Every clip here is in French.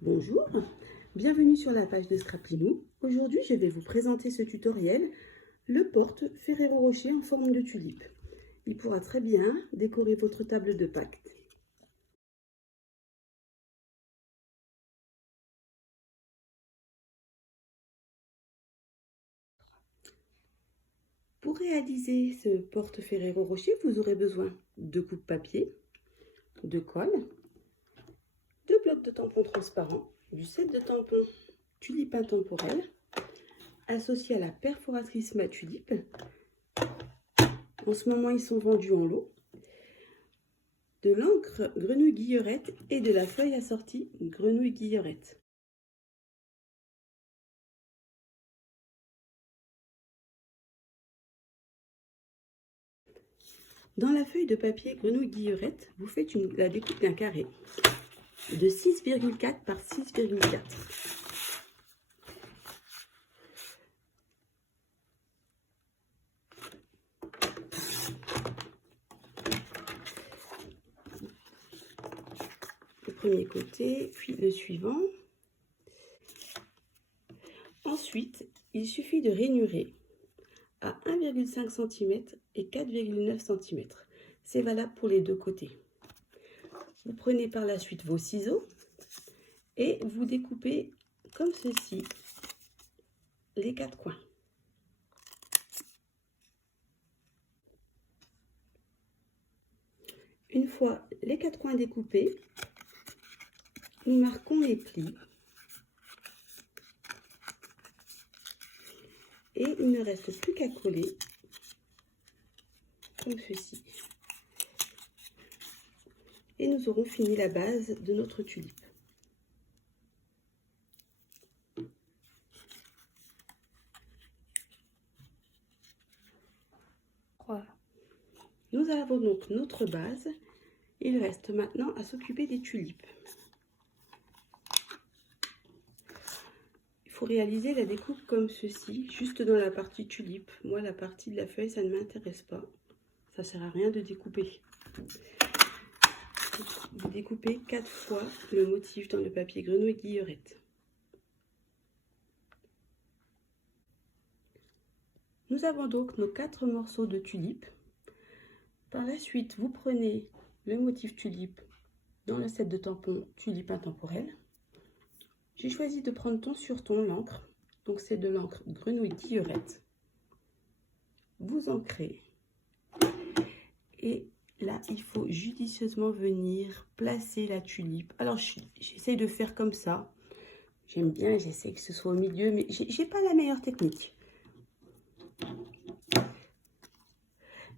Bonjour, bienvenue sur la page de Scrappy-Lou. Aujourd'hui, je vais vous présenter ce tutoriel, le porte Ferrero Rocher en forme de tulipe. Il pourra très bien décorer votre table de Pâques. Pour réaliser ce porte Ferrero Rocher, vous aurez besoin de coupe-papier, de colle, de blocs de tampons transparents, du set de tampons tulipe intemporel, associé à la perforatrice mat tulipe. En ce moment, ils sont vendus en lot. De l'encre grenouille guillerette et de la feuille assortie grenouille guillerette. Dans la feuille de papier grenouille guillerette, vous faites la découpe d'un carré de 6,4 par 6,4. Le premier côté, puis le suivant. Ensuite, il suffit de rainurer à 1,5 cm et 4,9 cm. C'est valable pour les deux côtés. Vous prenez par la suite vos ciseaux et vous découpez comme ceci les quatre coins. Une fois les quatre coins découpés, nous marquons les plis et il ne reste plus qu'à coller comme ceci. Et nous aurons fini la base de notre tulipe. Voilà. Nous avons donc notre base. Il reste maintenant à s'occuper des tulipes. Il faut réaliser la découpe comme ceci, juste dans la partie tulipe. Moi, la partie de la feuille, ça ne m'intéresse pas. Ça ne sert à rien de découper. Vous découpez 4 fois le motif dans le papier grenouille guillerette. Nous avons donc nos 4 morceaux de tulipe. Par la suite, vous prenez le motif tulipe dans le set de tampons tulipe intemporel. J'ai choisi de prendre ton sur ton l'encre. Donc c'est de l'encre grenouille guillerette. Vous ancrez. Et là, il faut judicieusement venir placer la tulipe. Alors, j'essaie de faire comme ça. J'aime bien, j'essaie que ce soit au milieu, mais j'ai pas la meilleure technique.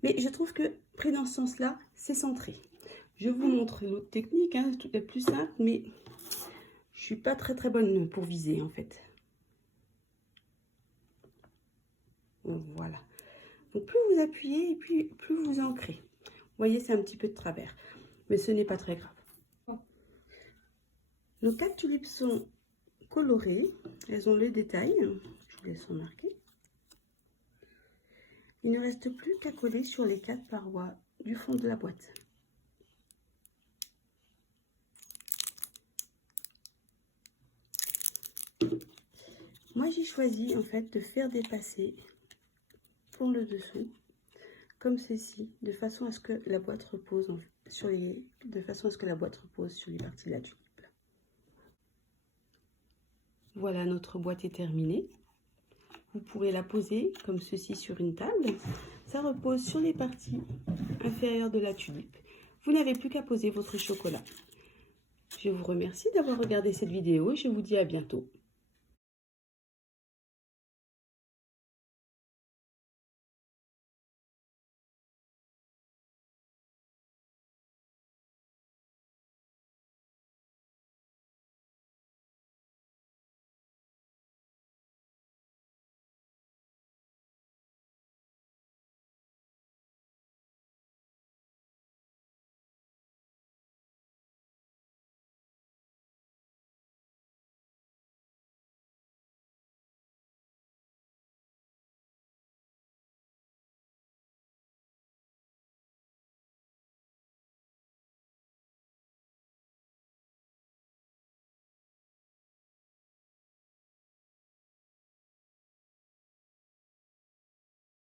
Mais je trouve que, pris dans ce sens-là, c'est centré. Je vous montre l'autre technique, hein, la plus simple, mais je suis pas très bonne pour viser, en fait. Voilà. Donc, plus vous appuyez, et puis plus vous ancrez. Vous voyez, c'est un petit peu de travers, mais ce n'est pas très grave. Nos 4 tulipes sont colorées, elles ont les détails, je vous laisse remarquer. Il ne reste plus qu'à coller sur les 4 parois du fond de la boîte. Moi, j'ai choisi en fait de faire dépasser pour le dessous comme ceci, de façon à ce que la boîte repose sur les parties de la tulipe. Voilà, notre boîte est terminée. Vous pourrez la poser comme ceci sur une table. Ça repose sur les parties inférieures de la tulipe. Vous n'avez plus qu'à poser votre chocolat. Je vous remercie d'avoir regardé cette vidéo et je vous dis à bientôt.